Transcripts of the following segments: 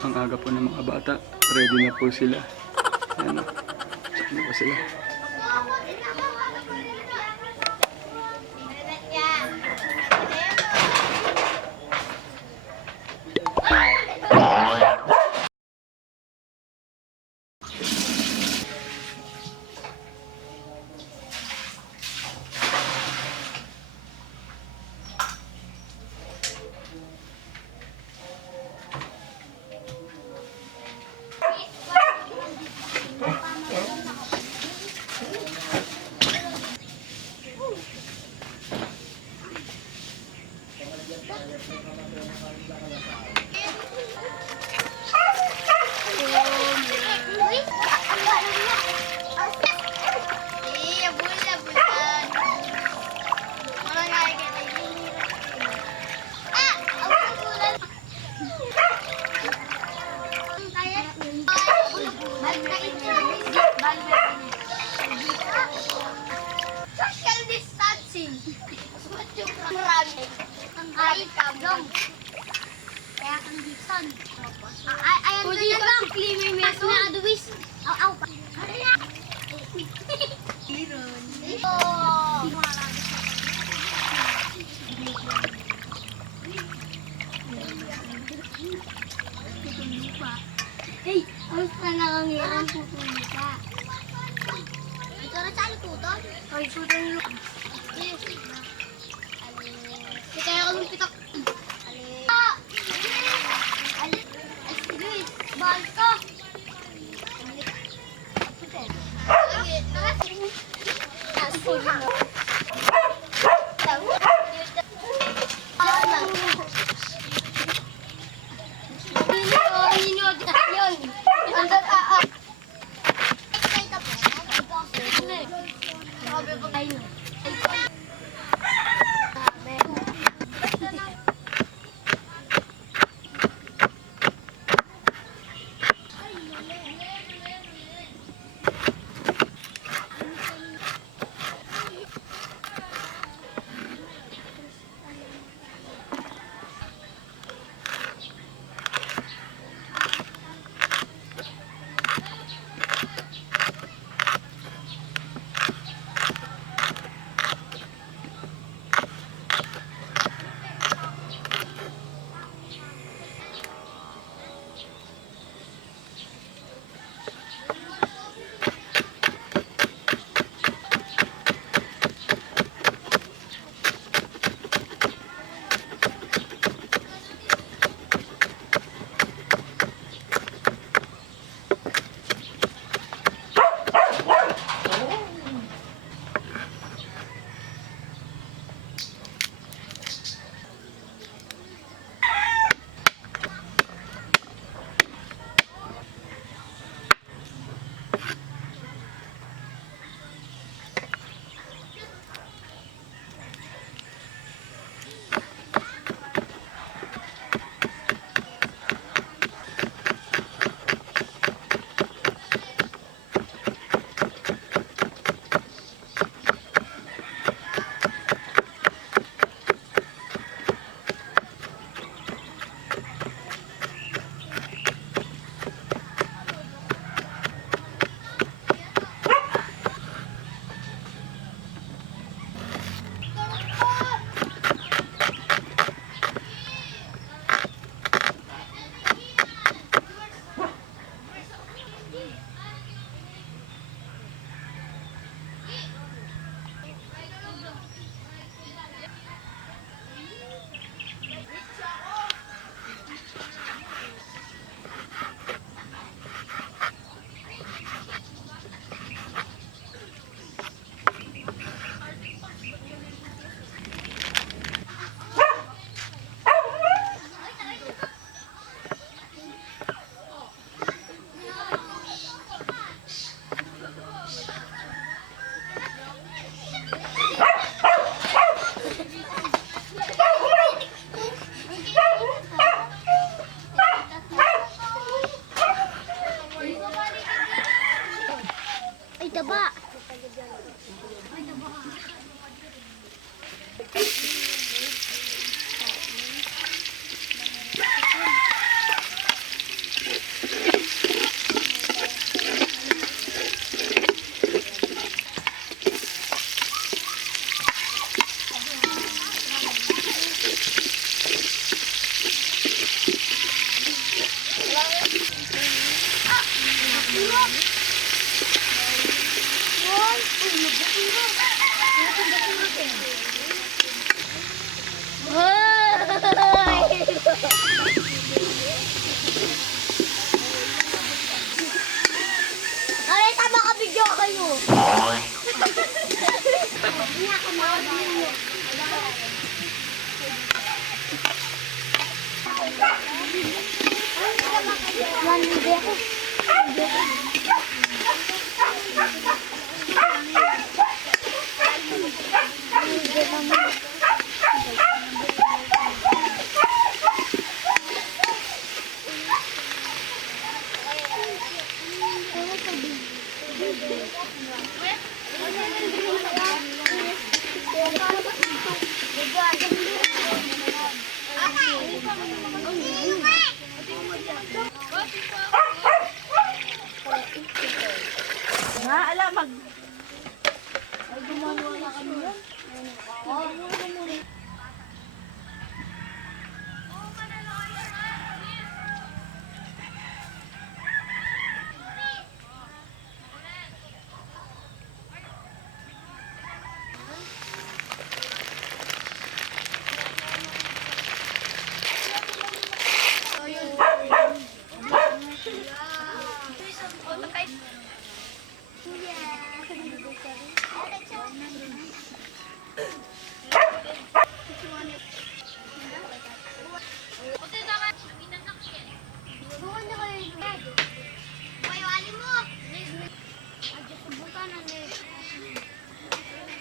Ang aga po ng mga bata. Ready na po sila. Ayan o. Saan na po sila? Social distancing. Marami. Ang ay kablong. Kaya kang disan. Ayan ko na lang. Cleaner mes na aduwis. Aw. Meron. Hey, ang nangangiran pupunta ka. Ito na sa alikutan. Ay, sudan yung... Yes. Kaya ka nung pitak. Luis, bahal ka.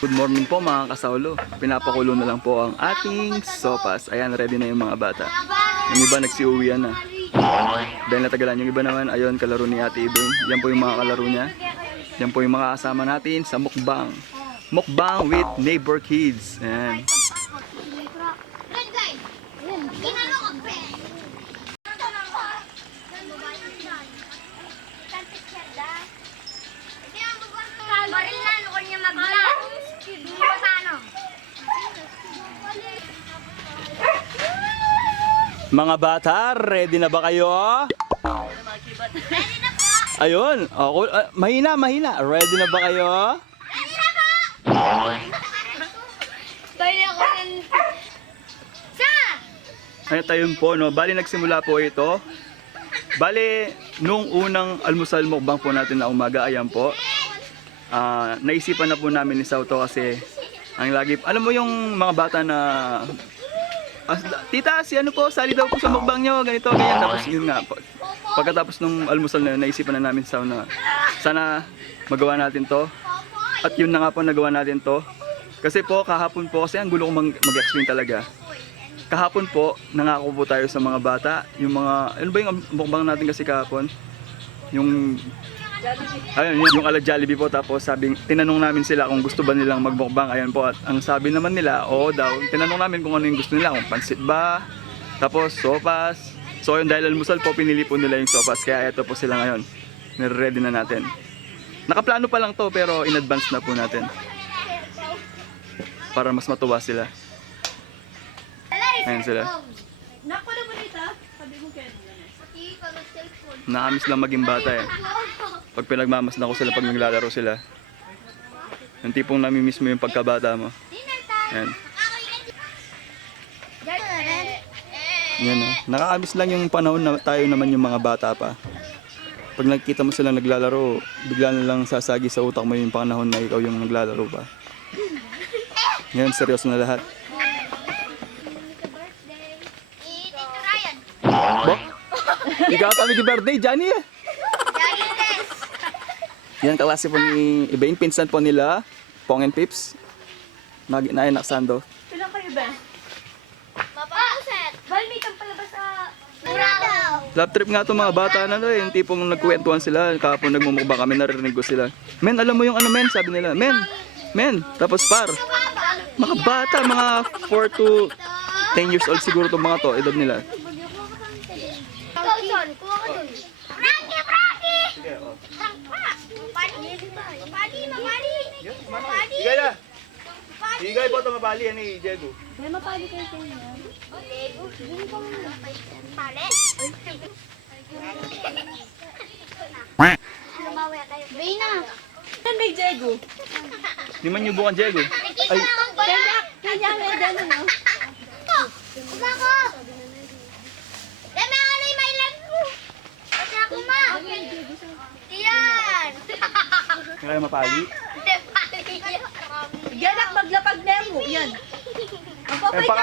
Good morning po mga kaSAOlo. Pinapakulo na lang po ang ating sopas. Ayan, ready na yung mga bata. Yung iba nagsiuwian na. Dahil natagalan. Yung iba naman, ayun, kalaro ni Ate Ibeng. Yan po yung mga kalaro niya. Yan po yung mga kasama natin sa mukbang. Mukbang with neighbor kids. Ayan. Mga bata, ready na ba kayo? Ready na po! Ayun, mahina. Ready na ba kayo? Ready na po! Pwede ako ng... Ayun tayo po, no? Bali nagsimula po ito. Bali, nung unang almusal mukbang po natin na umaga, ayan po. Naisipan na po namin ni Sao to kasi ang lagi, alam mo yung mga bata na tita, si ano po, sali daw po sa mukbang nyo, ganito, ganyan. Tapos yun nga po. Pagkatapos ng almusal na yun, naisipan na namin sa na sana magawa natin to. At yun na nga po, nagawa natin to. Kasi po, kahapon po, kasi ang gulo ko mag-explain talaga. Kahapon po, nangako po tayo sa mga bata. Yung mga, ano ba yung mukbang natin kasi kahapon? Yung ayun, yung ala Jollibee po. Tapos tinanong namin sila kung gusto ba nilang magmukbang. Ayun po, at ang sabi naman nila, oo daw. Tinanong namin kung ano yung gusto nila, kung pansit ba, tapos sopas. So ayun, dahil almusal po, pinili po nila yung sopas. Kaya ito po sila ngayon, nire-ready na natin. Nakaplano pa lang to, pero in advance na po natin para mas matuwa sila. Ayun sila. Nakamiss lang maging bata eh. Pag pinagmamasdan ko sila pag naglalaro sila. Yung tipong namimiss mo yung pagkabata mo. Ayan. Yan o. Nakakamiss lang yung panahon na tayo naman yung mga bata pa. Pag nakikita mo silang naglalaro, bigla na lang sasagi sa utak mo yung panahon na ikaw yung naglalaro pa. Ngayon, seryoso na lahat. Bo? Ikaw kami di birthday, Johnny eh. Yan kaklase po ni Ibeng, pinsan po nila, Pong and Pips. Nainak sando. Ilan kayo ba? Mapaset! Balmit ang palabas sa... Love trip nga itong mga bata na to eh. Yung tipong nagkwentuhan sila, kahapon nagmumukbang kami, narinig ko sila. Men, alam mo yung ano men, sabi nila. Men, tapos par. Mga bata, mga 4 to 10 years old siguro itong mga to, edad nila. Ikaw, John, kuha ka dun. Rocky! Sige, o. Mapali! Higay na! Higay po ito mapali, yan eh, Diego. May mapali kayo sa inyo. Pali? Bina! Saan may Diego? Di man yung bukan Diego. Ay, Kanya may gano'n no? Kuha ko! Dami ako na yung mailan ko! Kasi ako ma! Yan! kaya mapali. Hindi, pali yan. Ganak mo. Yan.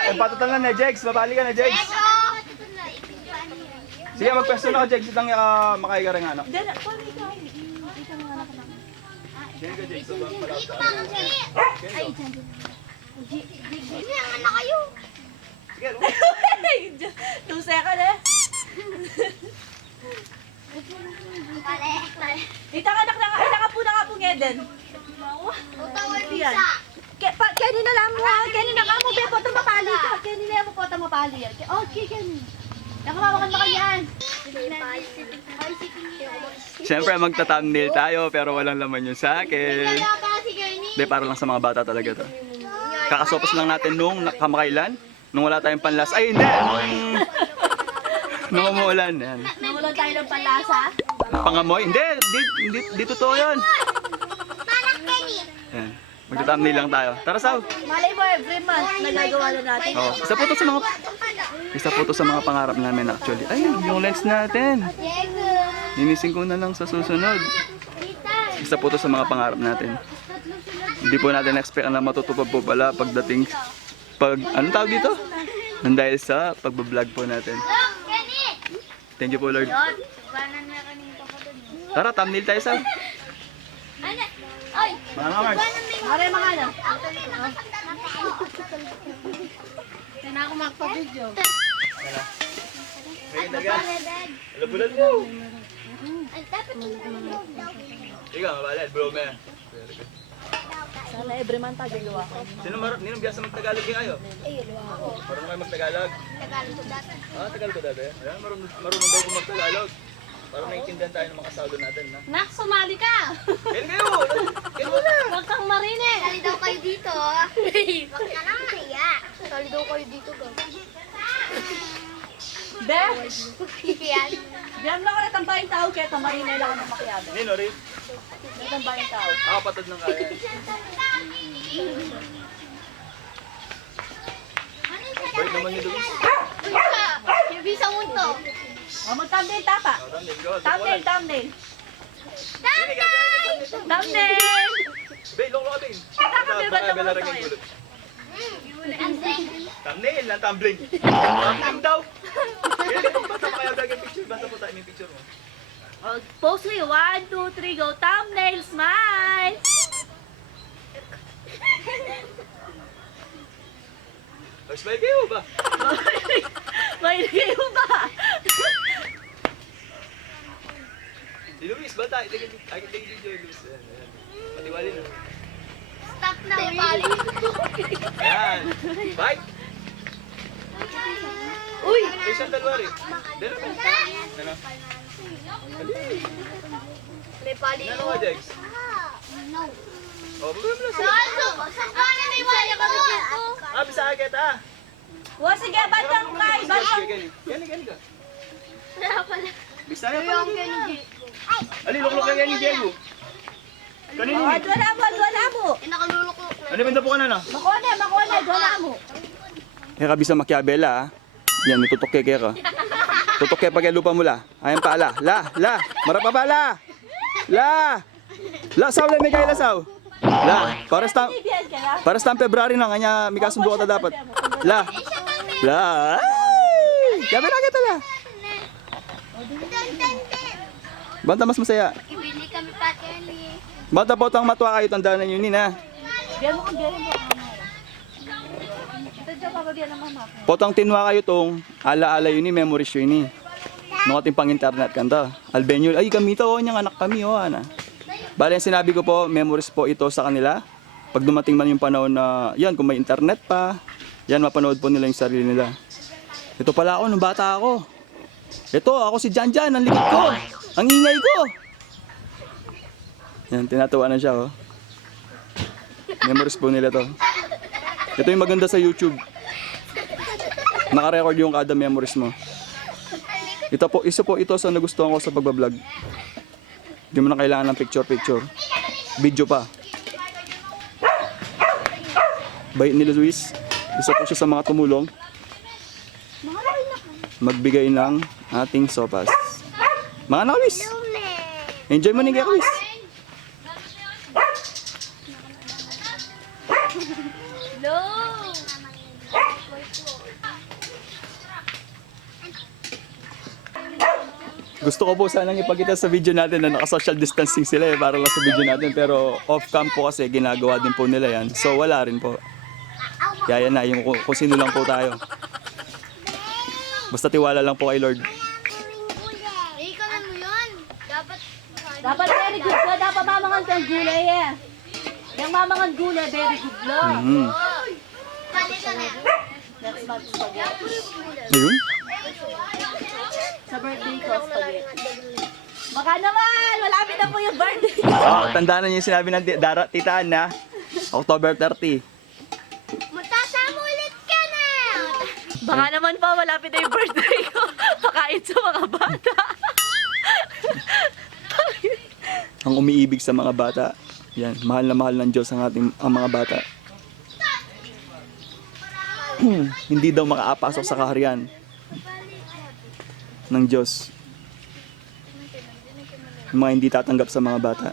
Yung patutan na Jegs. Mapali ka na, Jegs. Sige, magpwesto na ka, Jegs. Itang makaiga rin nga, no? Diyan, paano ikaw? Ito mga anak na. Diyan ka, Jegs. Ay, dyan. Ano kayo? Sige, 2 seconds eh. Itaka po na Eden. Utawar Yan. bisa. Kenny na lang mo ha. Kenny na ka mo. Pero po mapali ka. Kenny na mo po mapali yan. Okay, Kenny. Nakamawakan ba kanyan? Siyempre, magta-thumbnail tayo pero walang laman yun sa akin. Hindi, para lang sa mga bata talaga to. Kakasopos lang natin nung nakamakailan. Nung wala tayong panlas. Ay, hindi! Nung umuulan. Yan. Namulan tayo ng panlasa. Pangamoy? Hindi, di totoo yun. Parang Kenny. Yan. Magta-thumbnail lang tayo. Tara, Sao! Malay mo every month nagagawa na natin. Oh, isa po to sa mga pangarap namin actually. Ay, yung lens natin. Diego. Linisin ko na lang sa susunod. Isa po to sa mga pangarap natin. Hindi po natin expect na matutupad po pala pagdating anong tawag dito? Dahil sa pagbablog po natin. Kenny. Thank you po, Lord. Banan na kanina pa doon. Tara, thumbnail tayo, Sao. Ano? Ay. Mga kamars. Mare mga ano? Kaya na ako magpa-video. May daga. Alabulan mo. Ay, dapat Ikaw, mabalad, bro, man. Sana every month tayo gawa ko. Ninong biyasa mag-Tagalog yung ayo? Marunong kayo mag-Tagalog? Tagalog ko dati. Tagalog ko dati. Ayan, marunong daw ko mag-Tagalog. Para maintindihan tayo ng mga kaSAOlo natin, na. Nak, sumali ka! Kaya kayo! Kaya mo na! Huwag kang marine! Sali daw kayo dito. Wag ka lang kaya. Sali daw kayo dito, gawin. Be! Yan. Diyan lang ako natambayang tao kaya tamarine lang ako na makiyabe. Nino, rin? Natambayang tao. Patad ng kaya. Bait naman ni Luis. Yung bisa mo to. O, mag-thumbnail tapa. Thumbnail, go. Thumbnail, thumbnail. Thumbnail! Thumbnail! Bay, loko ka, Bay. Thumbnail ba naman ito kayo? Thumbnail na tumbling. Thumbnail daw. Kaya ganun ba ito kaya bagay picture? Basta po tayo may picture mo. O, pose mo yun. 1, 2, 3, go. Thumbnail, smile! Smile kayo ba? May kayo ba? Si Luis, bata. I can take video, Luis. Matiwali na. Stop na, Pali. Ayan. Bye. Uy! Christian Dalwari. Dito ba? Ano? May Pali. Ano ka, Jex? No. Oh, baba mo na siya. Paano may wala ka dito? Bisa agad, ah. O, sige, bandang kay, bandang. Gani ka. Wala pala. Bisa na Yung pa. Kenny. Ali, luklok ka gani, Diego. Kanino? O, doon mo. Nakalulukok. Ano yung po ka na, no? Makone, doon mo. Kaya ka bisa makiabela, ah. Yan, itutok kaya ka. Tutok kaya pag lupa mula. Ayan pa, la. Marapa pa, la. La, saw lang may kaya la, saw. La, para sa February na, kanya may kasundo ka dapat. La. Ay! Gabi na kita, la. Banta mas masaya. Ibili kami pa, Kenny. Banta po tang matuwa kayo, tandaan na yun, ha. Diyan mo kung diyan mo. Ito dyan pababiyan ng mama ko. Potang tinwa kayo tong ala-ala yun, memories yun, ni. Nung ating pang-internet kanta. Albenyo, ay kami to, niyang anak kami, ana. Bale, yung sinabi ko po, memories po ito sa kanila. Pag dumating man yung panahon na, yan, kung may internet pa, yan, mapanood po nila yung sarili nila. Ito pala ako, nung bata ako. Ito, ako si Janjan, ang likod ko. Ang ingay ko. Yan, tinatawa na siya, oh. Memories po nila to. Ito yung maganda sa YouTube. Naka-record yung kada memories mo. Isa po ito sa nagustuhan ko sa pagbablog. Hindi mo na kailangan ng picture. Video pa. Bait ni Luis. Isa po siya sa mga tumulong. Magbigay ng ating sopas. Mga Luis. Enjoy mo ni Kuya Luis. Hello! Gusto ko po sanang ipakita sa video natin na naka-social distancing sila para lang sa video natin. Pero off-cam po kasi ginagawa din po nila yan. So wala rin po. Kaya yan na, yung kung sino lang po tayo. Basta tiwala lang po kay Lord. Ikaw mo yun. Dapat very good ka. Dapat mamangan kang gulay eh. Yung mamangan gulay, very good lang. Palito na yan. Next month spaghetti. Ayun. Sa birthday ko, spaghetti. Baka naman, malapit na po yung birthday. Tandaan na niyo yung sinabi ng Tita Ann na October 30. Magkasama ulit ka na! Baka naman po, malapit na yung birthday ko. Pakain sa mga bata. Ang umiibig sa mga bata. Yan, mahal na mahal ng Diyos ang mga bata. Hindi daw makaapasok sa kaharian ng Diyos yung mga hindi tatanggap sa mga bata.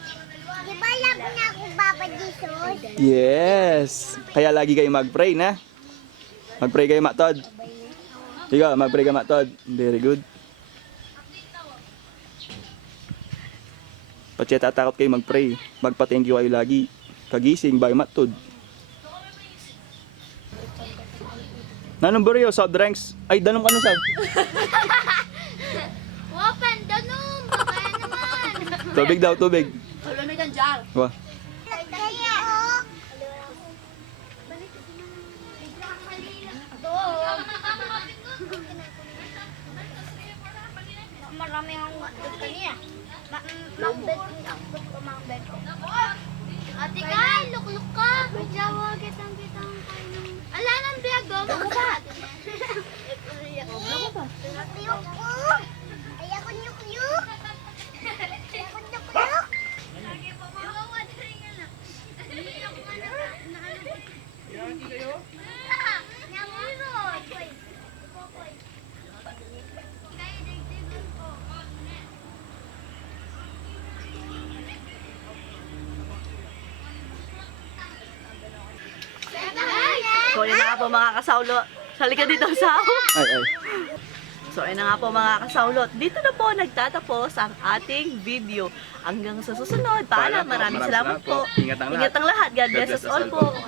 Di ba alam na kung Papa Jesus? Yes! Kaya lagi kayo mag-pray na. Mag-pray kayo, Matod. Ikaw, mag-pray ka, Matod. Very good. Pati tatakot kayo mag-pray. Magpa-thank you kayo lagi. Kagising, bay Matod. Nanong buriyo, soft drinks. Ay, danom ka nun, Sab. Open, danom! Baka naman! Tubig daw, tubig. Malamig ang jar. Wah. Kaya, oh! Marami akong matod kaniya. Mambet ko. Ate ka, lukluk ka. Jawa, kitang kayo. Ala nang biyago, makuha. Ayoko. Ayoko nyuk-nyuk. Ayoko nyuk-nyuk. So, yun na nga po mga kaSAOlo. Halika dito sa Ay. So, yun na nga po mga kaSAOlo. Dito na po nagtatapos ang ating video. Hanggang sa susunod. Paalam. Maraming salamat po. Ingat ang lahat. Ingat ang lahat. God bless us all po. po.